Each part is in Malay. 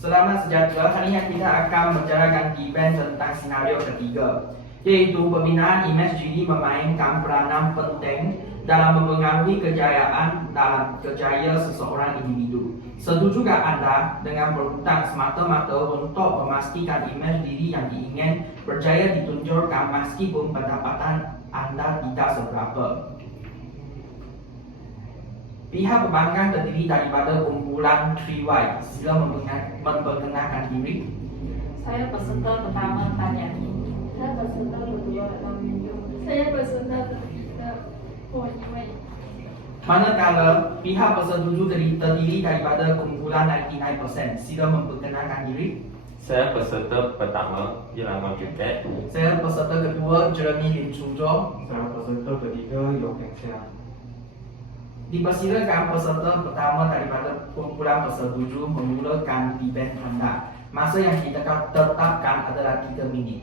Selamat sejahtera, hari ini kita akan menjalankan event tentang senario ketiga, yaitu pembinaan image diri memainkan peranan penting dalam mempengaruhi kejayaan dalam kerjaya seseorang individu. Setujukah Anda dengan berhutang semata-mata untuk memastikan image diri yang diingin berjaya ditunjukkan meskipun pendapatan Anda tidak seberapa? Pihak perbankan terdiri daripada kumpulan 3Y. Sila memperkenalkan diri. Saya peserta pertama Tanyani. Saya peserta kedua Lamio. Saya peserta ketiga Huiwei. Manakala pihak persetuju terdiri daripada kumpulan 99%. Sila memperkenalkan diri. Saya peserta pertama ialah Juket. Saya peserta kedua Jeremy Lim Chuzhou. Saya peserta ketiga Yoken Xiang. Dipersilakan peserta pertama daripada kumpulan persetuju memulakan event anda. Masa yang ditetapkan adalah 3 minit.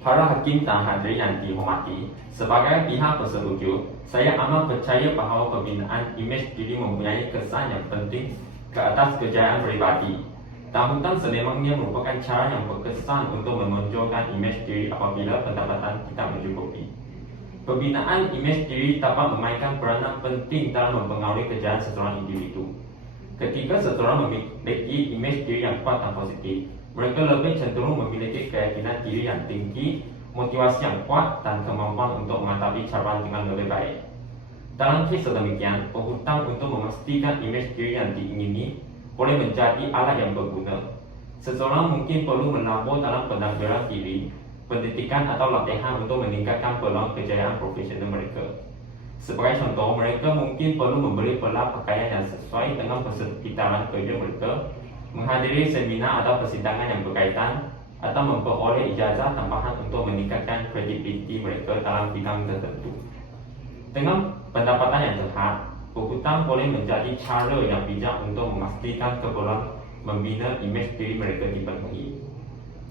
Para hakim dan hadirin yang dihormati, sebagai pihak persetuju, saya amat percaya bahawa pembinaan imej diri mempunyai kesan yang penting ke atas kejayaan peribadi. Dan hutang sememangnya merupakan cara yang berkesan untuk memunculkan imej diri apabila pendapatan tidak mencukupi. Pembinaan imej diri dapat memainkan peranan penting dalam mempengaruhi kejayaan seseorang individu. Ketika seseorang memiliki imej diri yang kuat dan positif, mereka lebih cenderung memiliki keyakinan diri yang tinggi, motivasi yang kuat, dan kemampuan untuk menghadapi cabaran dengan lebih baik. Dalam kes sedemikian, berhutang untuk memastikan imej diri yang diingini boleh menjadi alat yang berguna. Seseorang mungkin perlu menabur dalam penampilan diri, pendidikan atau latihan untuk meningkatkan peluang kejayaan profesional mereka. Sebagai contoh, mereka mungkin perlu membeli pola pakaian yang sesuai dengan persekitaran kerja mereka, menghadiri seminar atau persidangan yang berkaitan, atau memperoleh ijazah tambahan untuk meningkatkan kredibiliti mereka dalam bidang tertentu. Dengan pendapatan yang terhad, berhutang boleh menjadi cara yang bijak untuk memastikan keperluan membina imej diri mereka dipenuhi.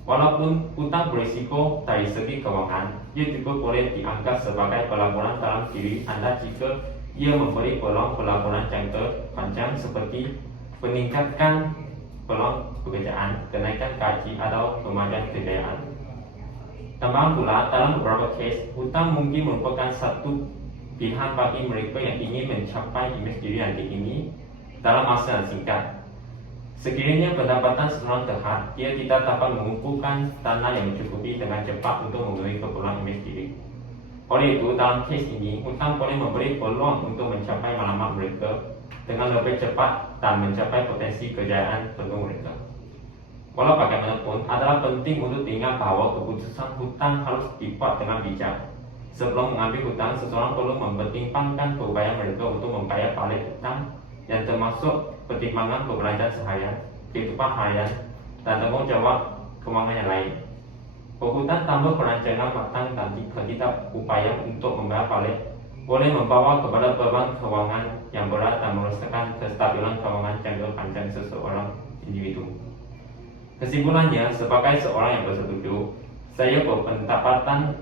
Walaupun hutang berisiko dari segi kewangan, ia juga boleh dianggap sebagai pelaburan dalam diri anda jika ia memberi peluang pelaburan jangka panjang seperti peningkatkan peluang pekerjaan, kenaikan gaji atau kemajuan kejayaan. Tambahan pula, dalam beberapa kes, hutang mungkin merupakan satu pilihan bagi mereka yang ingin mencapai imej diri yang diingini dalam masa yang singkat. Sekiranya pendapatan seseorang terhad, dia tidak dapat mengumpulkan dana yang mencukupi dengan cepat untuk memenuhi keperluan imej diri. Oleh itu, dalam kes ini, hutang boleh memberi peluang untuk mencapai matlamat mereka dengan lebih cepat dan mencapai potensi kejayaan penuh mereka. Walau bagaimanapun, adalah penting untuk diingat bahawa keputusan hutang harus dibuat dengan bijak. Sebelum mengambil hutang, seseorang perlu mempertimbangkan keupayaan mereka untuk membayar balik hutang yang termasuk pertimbangan perbelanjaan seharian, kehidupan harian, dan tanggung jawab kewangan yang lain. Berhutang tanpa perancangan matang dan tidak upaya untuk membayar balik boleh membawa kepada beban kewangan yang berat dan merusakan kestabilan kewangan jangka panjang seseorang individu. Kesimpulannya, sebagai seorang yang bersetuju, saya berpendapatan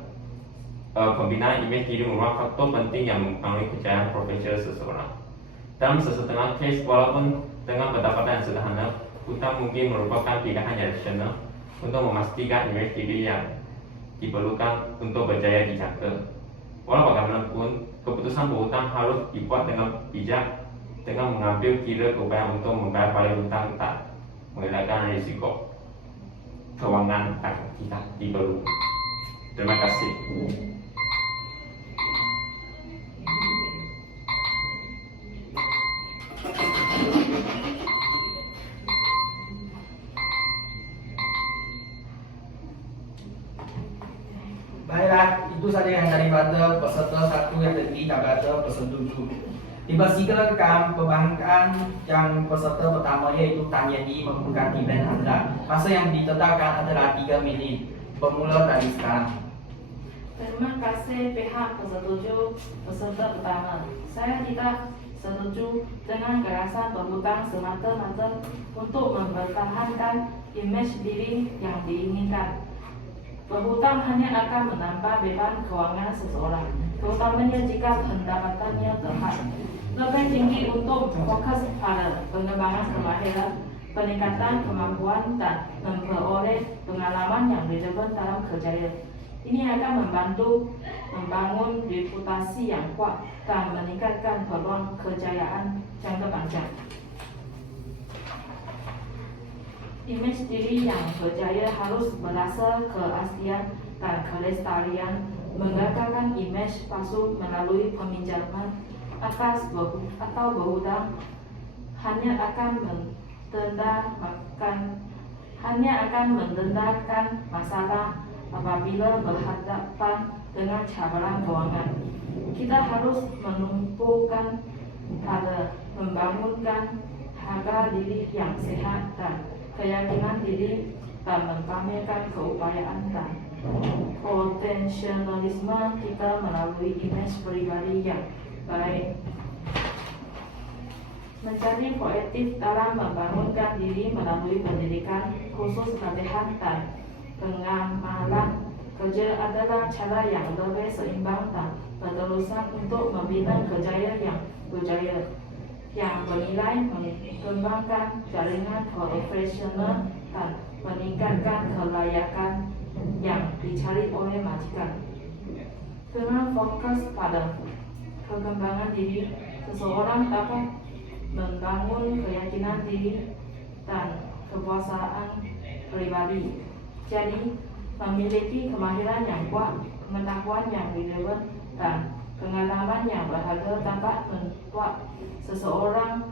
pembinaan imej diri merupakan faktor penting yang mempengaruhi kejayaan profesional seseorang. Dalam sesetengah kes, walaupun dengan pendapatan yang sederhana, hutang mungkin merupakan pilihan yang rasional untuk memastikan imej diri yang diperlukan untuk berjaya di jangka. Walau bagaimanapun, keputusan berhutang harus dibuat dengan bijak, dengan mengambil kira keupayaan untuk membayar balik hutang tak mengelakkan risiko kewangan yang tidak diperlukan. Terima kasih. Baiklah, itu saja yang daripada peserta satu yang terdiri daripada persetuju. Dipersilakan perbankan yang peserta pertama iaitu Tanyani membuka event anda. Masa yang ditetapkan adalah 3 minit. Bermula dari sekarang. Terima kasih pihak persetuju peserta pertama. Saya tidak setuju dengan gagasan berhutang semata-mata untuk mempertahankan imej diri yang diinginkan. Berhutang hanya akan menambah beban keuangan seseorang, terutamanya jika pendapatannya terhad. lebih tinggi untuk fokus pada pengembangan kemahiran, peningkatan kemampuan dan memperoleh pengalaman yang relevan dalam kerjanya. Ini akan membantu membangun reputasi yang kuat dan meningkatkan peluang kejayaan jangka panjang. Image diri yang berjaya harus berasal keaslian dan kelestarian. Menggagalkan image palsu melalui peminjaman atas atau berhutang hanya akan mendatangkan masalah apabila berhadapan dengan cabaran keuangan. Kita harus menumpukan pada membangunkan harga diri yang sehat dan keyakinan diri dan mempamerkan keupayaan dan potensialisme kita melalui image pribadi yang baik. Menjadi proaktif dalam membangunkan diri melalui pendidikan, khusus latihan dan pengamalan kerja adalah cara yang lebih seimbang dan berterusan untuk membina kejayaan yang berjaya, yang bernilai mengembangkan jaringan profesional dan meningkatkan kelayakan yang dicari oleh majikan. Dengan fokus pada perkembangan diri, seseorang dapat membangun keyakinan diri dan kepuasan pribadi. Jadi, memiliki kemahiran yang kuat, pengetahuan yang relevan, dan pengalaman yang berharga dapat membuat seseorang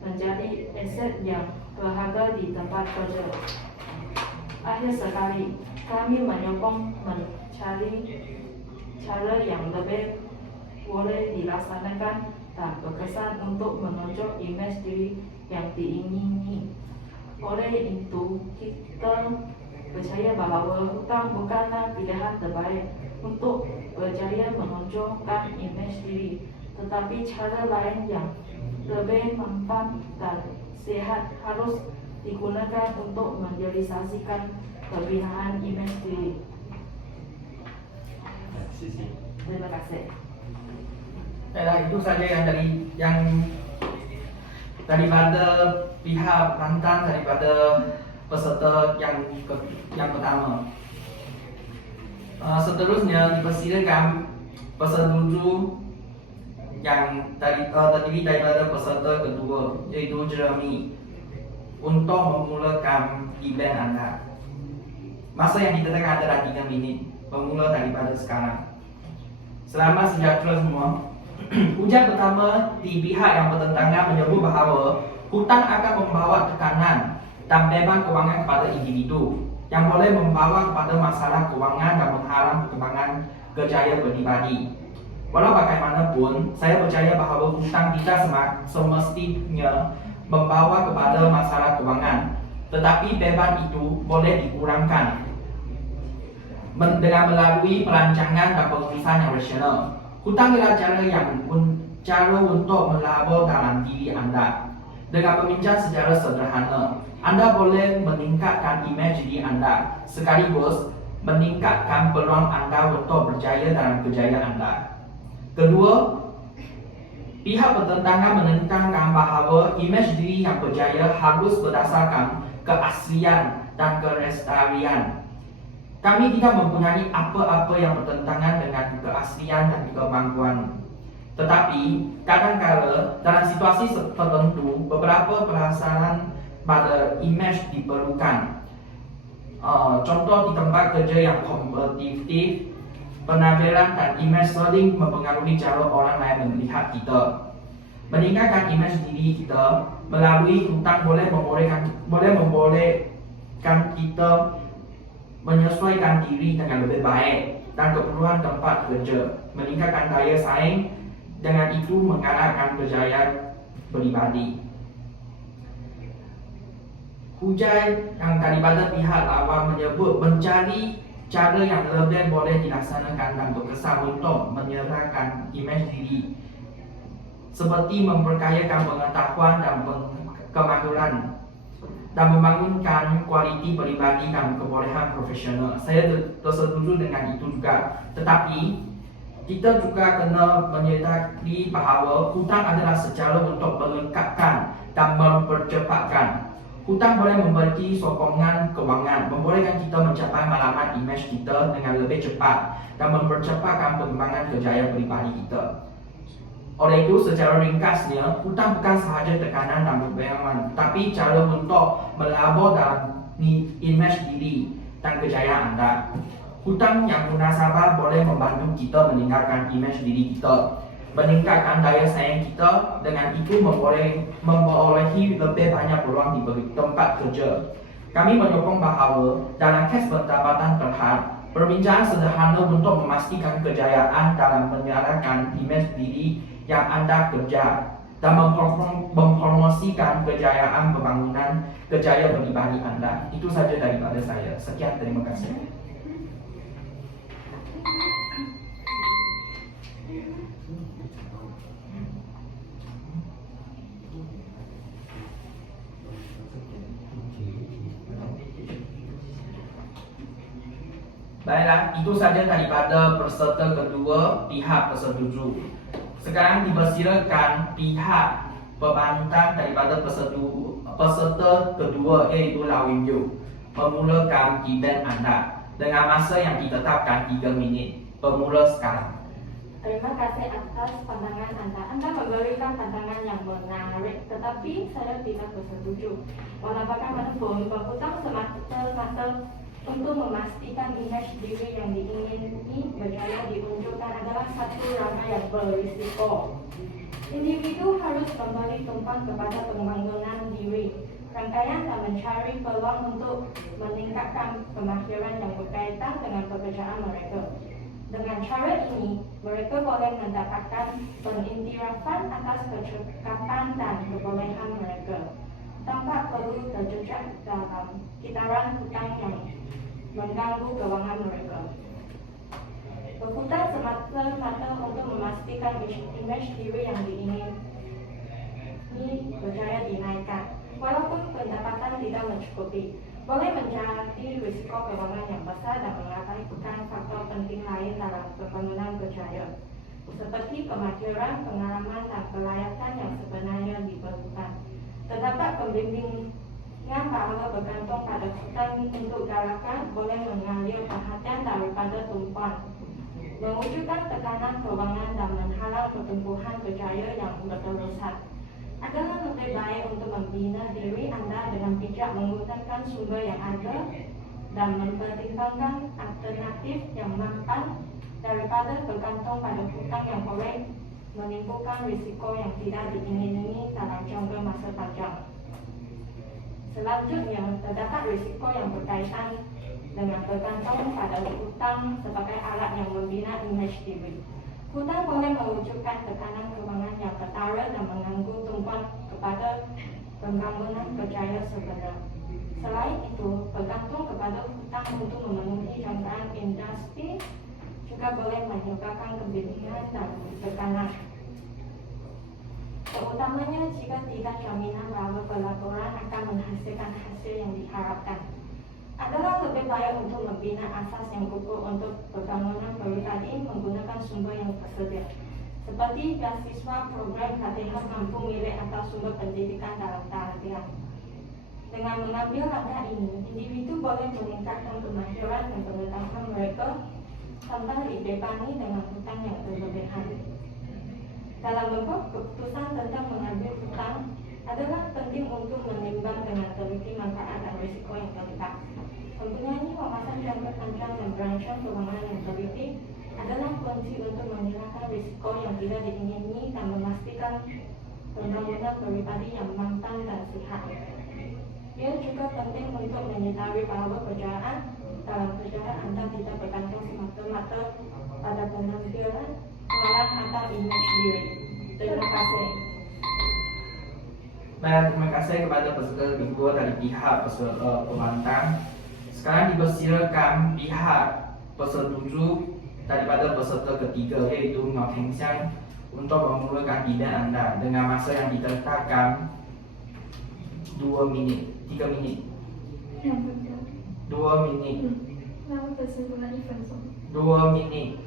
menjadi aset yang berharga di tempat kerja. Akhir sekali, kami menyokong mencari cara yang lebih boleh dilaksanakan dan berkesan untuk menonjol image diri yang diingini. Oleh itu, kita percaya bahwa hutang bukanlah pilihan terbaik untuk berjaya menonjolkan image diri, tetapi cara lain yang lebih mempan dan sehat harus digunakan untuk merealisasikan pembinaan image diri. Terima kasih. Baiklah, itu saja yang daripada pihak mantan, daripada peserta yang pertama. Seterusnya dipersilakan peserta 7 yang terdiri daripada peserta kedua, yaitu Jeremy, untuk memulakan event anda. Masa yang ditetapkan adalah 3 minit, bermula daripada sekarang. Selamat sejahtera semua. Ujar pertama di pihak yang bertentangan menyebut bahawa hutang akan membawa tekanan dan beban kewangan kepada individu yang boleh membawa kepada masalah kewangan dan menghalang perkembangan kejayaan pribadi. Walau bagaimanapun, saya percaya bahawa hutang tidak semestinya membawa kepada masalah kewangan, tetapi beban itu boleh dikurangkan dengan melalui perancangan dan pengurusan yang rasional. Hutang adalah cara untuk melabur dalam diri anda. Dengan meminjam secara sederhana, anda boleh meningkatkan imej diri anda, sekaligus meningkatkan peluang anda untuk berjaya dalam kejayaan anda. Kedua, pihak bertentangan menekankan bahawa imej diri yang berjaya harus berdasarkan keaslian dan kelestarian. Kami tidak mempunyai apa-apa yang bertentangan dengan keaslian dan kemampuan. Tetapi, kadang-kala dalam situasi tertentu, beberapa perasaan pada imej diperlukan. Contoh di tempat kerja yang kompetitif, penampilan dan imej sering mempengaruhi cara orang lain melihat kita. Meningkatkan imej diri kita melalui hutang boleh membolehkan kita menyesuaikan diri dengan lebih baik dan keperluan tempat kerja, meningkatkan daya saing, dengan itu mengalahkan kejayaan pribadi. Hujai yang daripada pihak lawan menyebut mencari cara yang lebih boleh dilaksanakan dan berkesan untuk menyerahkan imej diri, seperti memperkayakan pengetahuan dan kemahiran dan membangunkan kualiti pribadi dan kebolehan profesional. Saya tersetuju dengan itu juga. Tetapi kita juga kena menyadari bahawa hutang adalah secara untuk melengkapkan dan mempercepatkan. Hutang boleh memberi sokongan kewangan, membolehkan kita mencapai matlamat imej kita dengan lebih cepat dan mempercepatkan perkembangan kejayaan peribadi kita. Oleh itu, secara ringkasnya, hutang bukan sahaja tekanan dan beban, tapi cara untuk melabur dalam imej diri dan kejayaan anda. Hutang yang munasabah boleh membantu kita meningkatkan imej diri kita, meningkatkan daya saing kita, dengan itu memperolehi lebih banyak peluang di tempat kerja. Kami menyokong bahawa dalam kes pendapatan terhad, perbincangan sederhana untuk memastikan kejayaan dalam menyalakan imej diri yang anda kerja dan mempromosikan kejayaan pembangunan kejayaan pribadi anda. Itu saja daripada saya. Sekian, terima kasih. Baiklah, itu saja daripada peserta kedua pihak persetuju. Sekarang dipersilakan pihak pembantah daripada peserta kedua iaitu Lawin Yu memulakan event anda dengan masa yang ditetapkan 3 minit. Bermula sekarang. Terima kasih atas pandangan Anda. Anda memberikan pandangan yang menarik, tetapi saya tidak bersetuju. Walau bagaimanapun, berhutang semata-mata untuk memastikan imej diri yang diingini berjaya diunjukkan adalah satu langkah yang berisiko. Individu harus kembali tumpuan kepada pembangunan diri, rangkaian dan mencari peluang untuk meningkatkan kemahiran yang berkaitan dengan pekerjaan mereka. Dengan cara ini, mereka boleh mendapatkan pengintirafan atas kecakapan dan kebolehan mereka, tanpa perlu terjejak dalam kitaran hutang yang mengganggu keuangan mereka. Berhutang semata-mata untuk memastikan imej diri yang diingini berjaya dinaikkan, walaupun pendapatan tidak mencukupi, boleh menjadi risiko keuangan yang besar dan mengabaikan faktor penting lain dalam pembangunan kejayaan, seperti pemakiran, pengalaman, dan kelayakan yang sebenarnya diperlukan. Terdapat pembimbingan bahawa bergantung pada hutang untuk galakan boleh mengalir perhatian daripada tumpuan, mewujudkan tekanan keuangan dan menghalang pertumbuhan kejayaan yang berterusan. Adalah lebih baik untuk membina diri anda dengan bijak menggunakan sumber yang ada dan mempertimbangkan alternatif yang mampan daripada bergantung pada hutang yang boleh menimbulkan risiko yang tidak diingini dalam jangka masa panjang. Selanjutnya, terdapat risiko yang berkaitan dengan bergantung pada hutang sebagai alat yang membina imej diri. Hutang boleh mewujudkan tekanan keuangan yang ketara dan mengganggu tumpuan kepada pembangunan kejayaan sebenar. Selain itu, bergantung kepada hutang untuk memenuhi jangkaan industri juga boleh menyebabkan kebingungan dan tekanan. Terutamanya jika tidak jaminan bahawa pelaporan akan menghasilkan hasil yang diharapkan. Adalah lebih baik untuk membina asas yang kukuh untuk pembangunan pribadi menggunakan sumber yang tersedia, seperti beasiswa, program pelatihan mampu milik atau sumber pendidikan dalam pelatihan. Dengan mengambil langkah ini, individu boleh meningkatkan kemahiran dan pengetahuan mereka tanpa dibebani dengan hutang yang berlebihan. Dalam membuat keputusan tentang mengambil hutang, adalah penting untuk menimbang dengan teliti manfaat dan risiko yang terlibat. Mempunyai wawasan jangka panjang dan merancang keuangan yang teliti adalah kunci untuk menghilangkan risiko yang tidak diingini dan memastikan pembangunan pribadi yang mampan dan sehat. Ia juga penting untuk menyadari bahawa kejayaan dalam kejayaan anda tidak bergantung semata-mata pada penampilan, pengalaman atau imej diri. Terima kasih. Baik, terima kasih kepada peserta kedua dari pihak peserta pembantang. Sekarang dipersilakan pihak persetuju daripada peserta ketiga iaitu Ngọc Heng Xiang untuk memulakan event anda dengan masa yang ditetapkan 2 minit, 3 minit, 2 minit, 那我只是不到1分钟。 2 minit.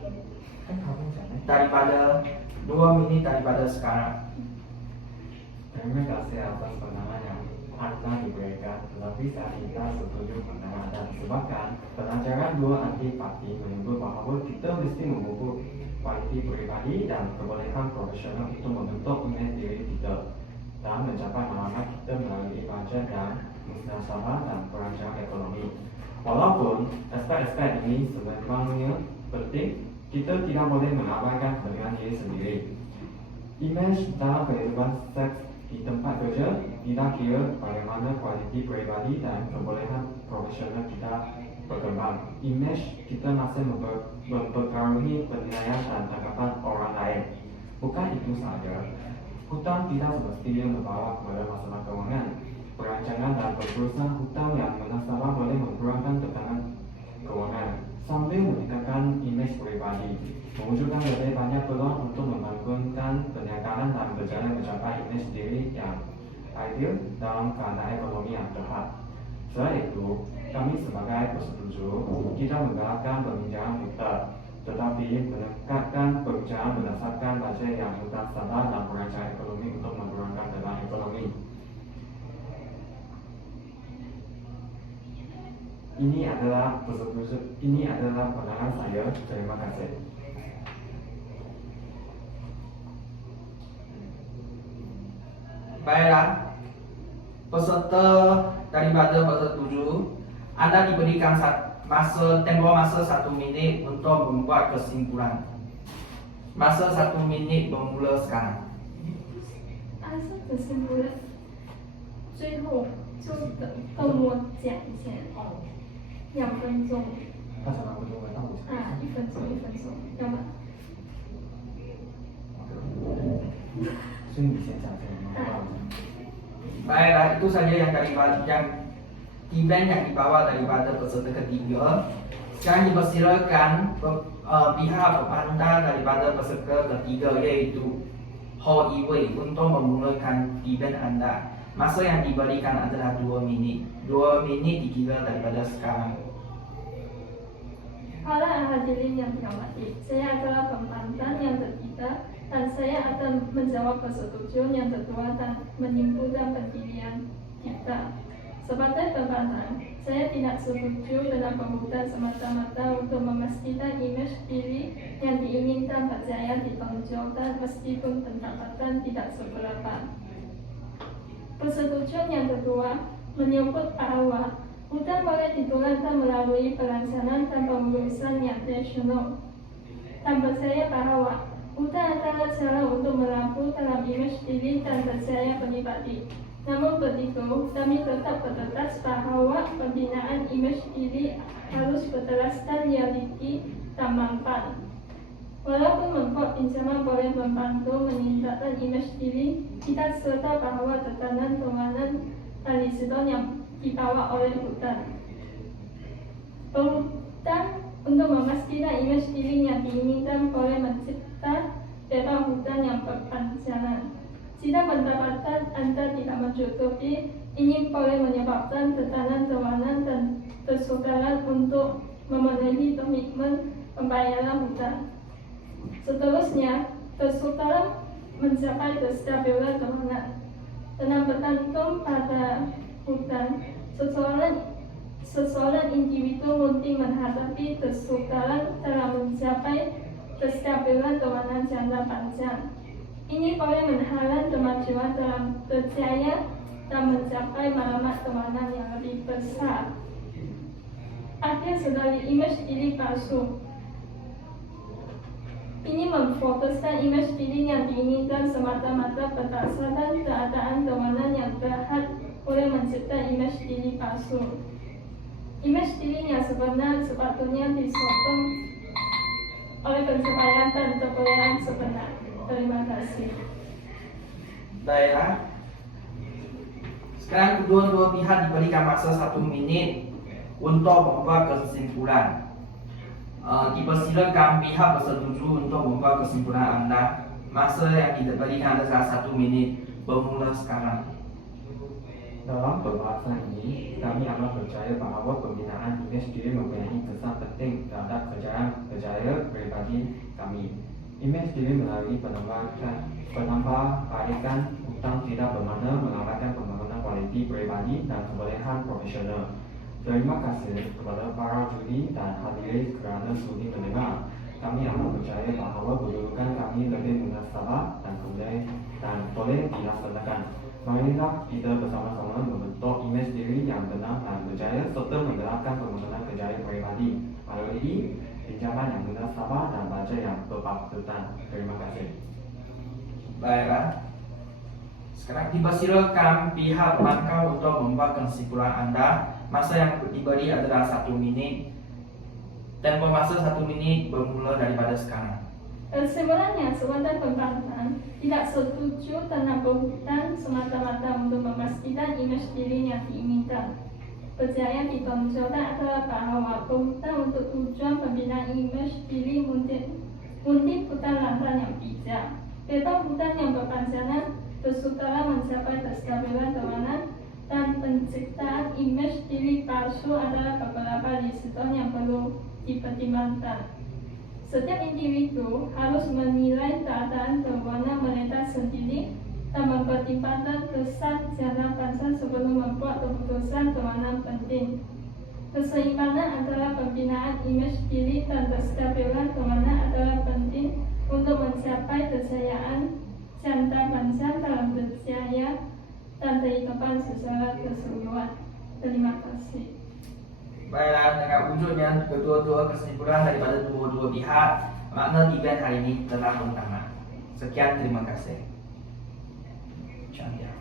Kan kamu jangan. daripada 2 minit daripada sekarang. Terima kasih atas pandangan yang Anda diberikan, tetapi saya tidak setuju pandangan Anda sebabkan pelajaran dua antipati menyebut bahawa kita mesti memupuk kualiti pribadi dan kebolehan profesional untuk membentuk imej diri kita dan mencapai matlamat kita melalui bajet dan musnasabah dan perancangan ekonomi. Walaupun aspek-aspek ini sebenarnya penting, kita tidak boleh mengabaikan kepentingan diri sendiri. Imej dalam kehidupan seks di tempat kerja tidak kira bagaimana kualiti pribadi dan kebolehan profesional kita berkembang. Imej kita masih mempengaruhi penilaian dan tanggapan orang lain. Bukan itu saja, hutang tidak semestinya membawa kepada masalah keuangan. Perancangan dan perusahaan hutang yang menasabah boleh mengurangkan tekanan keuangan sambil meningkatkan imej pribadi, mewujudkan lebih banyak peluang untuk membangunkan perniagaan dan berjalan mencapai imej diri yang ideal dalam keadaan ekonomi yang tepat. Selain itu, kami sebagai pesetuju tidak menggalakkan peminjaman hutang, tetapi meningkatkan pekerjaan berdasarkan bajet yang mutasabah dan perancangan ekonomi untuk mengurangkan beban ekonomi. Ini adalah pandangan saya. Terima kasih. Baiklah, peserta daripada bersetuju, Anda diberikan tempoh masa 1 minit untuk membuat kesimpulan. Masa 1 minit bermula sekarang. 按照可是不是，最后就跟我讲一下，2分钟他想要不多到5啊，1分钟1分钟，要吗？所以你先讲这个吗？ Baiklah, itu saja yang event yang dibawa daripada peserta ketiga. Sekarang dipersilakan pihak pemandang daripada peserta ketiga, iaitu Ho Iwei, untuk memulakan event anda. Masa yang diberikan adalah 2 minit. 2 minit dikira daripada sekarang. Para hadirin yang dihormati, saya adalah pemandang yang ketiga dan saya akan menjawab persetujuan yang kedua dan menyimpulkan pendirian kita. Sebagai pemandang, saya tidak setuju dengan pembukaan semata-mata untuk memastikan imej diri yang diinginkan berjaya ditonjolkan meskipun pendapatan tidak seberapa. Persetujuan yang kedua menyebut bahwa hutang boleh diturunkan melalui perancangan dan pengurusan yang rasional. Dan percaya bahwa hutang adalah cara untuk melampu dalam imej diri dan percaya pribadi. Namun begitu, kami tetap bertegas bahwa pembinaan imej diri harus berdasarkan realiti dan manfaat. Walaupun membuat pinjaman boleh membantu meningkatkan imej diri, tidak serta bahwa tekanan keuangan dan risiko yang dibawa oleh hutang. Berhutang untuk memastikan imej diri yang diinginkan boleh mencipta beban hutang yang berpanjangan. Jika pendapatan Anda tidak mencukupi, ini boleh menyebabkan tekanan keuangan dan kesukaran untuk memenuhi komitmen pembayaran hutang. Seterusnya, kesukaran mencapai kestabilan keuangan. Dengan bergantung pada hutang, seseorang individu mungkin menghadapi kesukaran dalam mencapai kestabilan keuangan jangka panjang. Ini boleh menghalang kemajuan dalam berjaya dan mencapai matlamat keuangan yang lebih besar. Akhir sekali, imej diri palsu. Ini memfokuskan imej diri yang diinginkan semata-mata berdasarkan keadaan keuangan yang terhad boleh mencipta imej diri palsu. Imej diri yang sebenar sepatutnya disokong oleh pencapaian dan kebolehan sebenar. Terima kasih. Baiklah. Sekarang kedua-dua pihak diberikan masa 1 minit untuk membuat kesimpulan. Dipersilakan pihak bersetuju untuk membuat kesimpulan anda. Masa yang diberikan adalah 1 minit bermula sekarang. Dalam pembahasan ini, kami amat percaya bahwa pembinaan imej diri mempunyai kesan penting terhadap kerjaya pribadi kami. Imej diri melalui penambahbaikan utang tidak bermakna mengabaikan pembangunan kualiti pribadi dan kebolehan profesional. Terima kasih kepada para juri dan hadirin kerana sudi mendengar. Kami amat percaya bahawa kedudukan kami lebih munasabah dan boleh dilaksanakan. Marilah kita bersama-sama membentuk imej diri yang benar dan berjaya serta menggerakkan pembangunan kerjaya pribadi melalui pinjaman yang munasabah dan bajet yang berpatutan. Terima kasih. Baiklah. Sekarang dipersilakan pihak pemangkau untuk membuat kesimpulan anda. Masa yang diberi adalah 1 minit. Tempoh masa 1 minit bermula daripada sekarang. Sebenarnya sebuah pembahasan tidak setuju tentang perhutang semata-mata untuk memastikan imej diri yang diinginkan. Percaya ditonjolkan adalah bahawa perhutang untuk tujuan pembinaan imej diri mungkin bukan langkah yang bijak. Hutang yang berpanjangan bersutara mencapai kestabilan keuangan dan penciptaan imej diri palsu adalah beberapa risiko yang perlu dipertimbangkan. Setiap individu harus menilai keadaan keuangan mereka sendiri dan mempertimbangkan kesan jangka panjang sebelum membuat keputusan keuangan penting. Keseimbangan antara pembinaan imej diri dan kestabilan keuangan adalah penting untuk mencapai kejayaan jangka panjang dalam kerjaya dan kehidupan secara keseluruhan. Terima kasih. Baiklah, dengan wujudnya kedua-dua kesimpulan daripada dua-dua pihak, makna event hari ini telah berakhir. Sekian, terima kasih. Cantik.